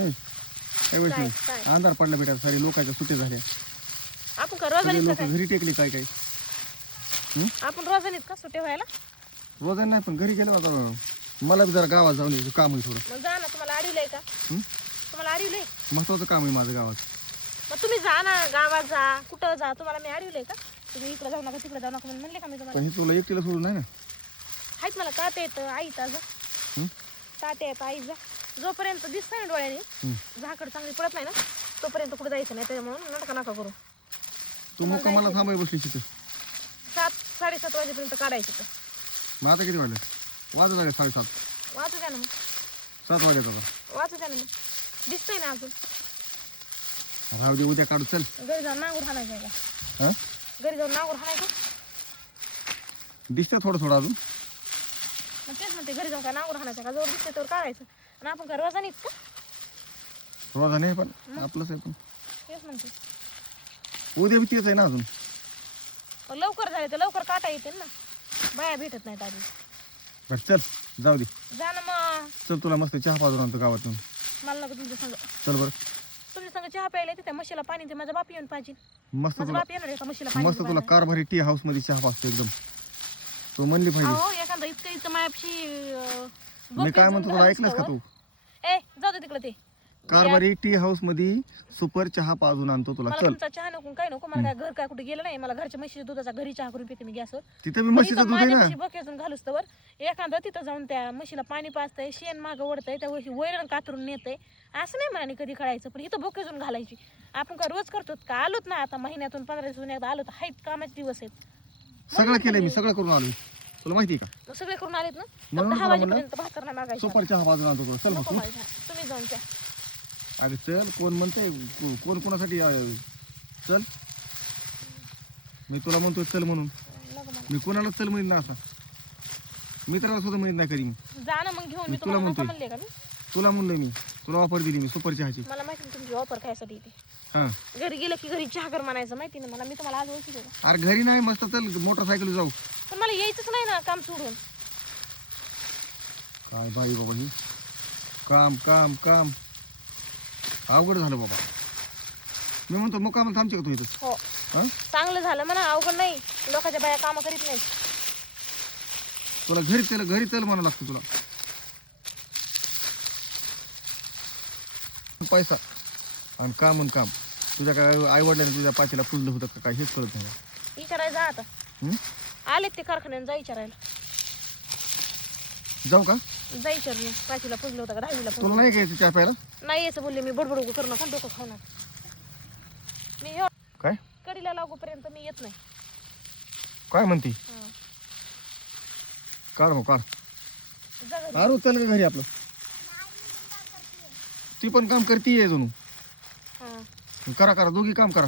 काय वेळ अंधार पडला बेटा, सारी लोकांच्या सुट्टी झाल्या. आपण का रोजानीच लोक काय घरी टेकले काय काय. आपण रोजानीच का सुट्टे व्हायला? रोजाने नाही पण घरी गेलो आता. मला बी जरा गावात जाऊन यायचं काम आहे थोडं. मग जा ना, तुम्हाला अडवलंय का? तुम्हाला अडवलंय? महत्वाचं काम आहे माझं गावात. मग तुम्ही जा ना, गावात जा, कुठं जा, तुम्हाला मी अडवलंय का? तुम्ही इकडे जाऊ नका तिकडे जाऊ नका म्हणून म्हणले का मी तुम्हाला? पण हे तुला एकटीला सोडून नाही ना. हायच मला ताते येतं, आईचा जा ताते येतं, आई जा. जोपर्यंत दिसत नाही डोळ्याने झाकड चांगली पडत नाही ना तोपर्यंत कुठे जायचं नाही. त्याच्यामुळे नका नका करू. तू मग मला थांबाय बसली तिथं. 7-7:30 वाजेपर्यंत काढायचं तर. मग आता किती वाजले? वाजत आले 7:30. वाचू द्या ना मग, 7 वाजले आता. वाचू द्या ना मग. दिसतंय ना अजून. राहू दे, उद्या काढू. चल घरी जाऊन नांगूर हाणायचं आहे का? हा घरी जाऊन नांगूर हाणायचं. दिसतं थोडं थोडं अजून. मग तेच म्हणते, घरी जाऊन काय नांगूर हाणायचं का? जोर दिसते तर काढायचं. आणि आपण काय रोजानीच का? रोजा नाही पण आपलंच आहे. पण तेच म्हणते. उद्या बी तेच आहे ना अजून. मग लवकर झाले तर लवकर काटा येते ना. बाया भेटत नाहीत आधी. बरं चल जाऊ दे. जा ना मग. चल तुला मस्त चहा पाजून आणतो गावातून. मला नको तुमच्या संग. चल बरं. तुमच्या संग चहा प्यायला येते त्या म्हशीला पाणी ते माझा बाप येऊन पाहिजे. मस्त माझा तुला बाप येणार आहे का म्हशीला पाणी मस्त तुला पाजायला? कारभारी टी हाऊस मध्ये चहा पाजतो एकदम. तू म्हणली पाहिजे. अहो एखादा इतकं मायापशी मी काय म्हणतो तुला ऐकलंस का तू? ए जाऊ दे तिकडे ते. कारभारी टी हाऊस मध्ये सुपर चहा पाजून आणतो तुला. मला चल तुमचा चहा नको काय नको. मला काय घर काय कुठे गेलं नाही. मला घरच्या म्हशीच्या दुधाचा घरी चहा करून पिते मी गॅसवर. तिथं बी म्हशीचं दूध आहे ना. माझ्या बकेतून घालूस तर एखादा तिथं जाऊन त्या म्हशीला पाणी पाजतंय, शेण मागं ओढतंय, त्या वर्षी वैरण कातरून नेतंय. असं नाही म्हणाने कधी कळायचं, पण इथं बोकेजून घालायची. आपण काय रोज करतो का? आलोत ना आता महिन्यातून 15 दिवसातून एकदा आलो तर हाईत कामाचे दिवस आहेत. सगळं केलंय मी, सगळं करून आलो. तुला माहिती आहे का? मग सगळे करून आलेत ना. म्हणून 10 तुला वाजेपर्यंत भाकर नाही मागायची. सुपर चहा पाजून आणतो तुला. चल नको मग. मला चहा. तुम्ही जाऊन त्या. अगं चल, कोण म्हणतंय? कोण कोणासाठी चल. मी तुला म्हणतो चल म्हणून. नको मला. मी कोणाला चल म्हणत नाही असं. मित्राला सुद्धा म्हणत नाही कधी मी. जा ना मग घेऊन. मी मी तुला तुम्हाला नको म्हणतोय. म्हणले का मी? तुला म्हणलं मी. तुला ऑफर दिली मी सुपर चहाची. मला माहिती ना तुमची ऑफर खायसाठी येते. हा घरी गेलं की घरी चहा कर म्हणायचं माहिती ना मला. मी तुम्हाला आज ओळखी का? अरे घरी नाही, मस्त चल मोटरसायकल जाऊ. पण मला यायचंच नाही ना काम सोडून. काय बाई बाबा ही काम काम काम अवघड झालं बाबा. मी म्हणतो मुक्काम थांबते का तू इथं? हो हा चांगलं झालं म्हणा. अवघड नाही. लोकांच्या बाया कामं करीत नाहीत. तुला घरी चल म्हणावं लागतं तुला. पैसा आणि काम तुझ्या काय आई वडिलांनी तुझ्या पाठीला पुजलं होतं का काय हेच कळत नाही. विचारायला जा आता. आलेत ते कारखान्यात जा विचारायला. जाऊ का? जा विचारलं पाचवीला पुजलं होतं का 10वीला तुला पुजलं नाही घ्यायचं चहा प्यायला? नाही यायचं बोलले मी. बडबड करू नका डोकं खाऊ नका. मी काय कडीला लागूपर्यंत मी येत नाही. काय म्हणते? हा. काढ मग काढ. जा घरी. अरे चल का घरी आपलं. ती पण काम करतीये जणू. हा. करा दोघी काम करा.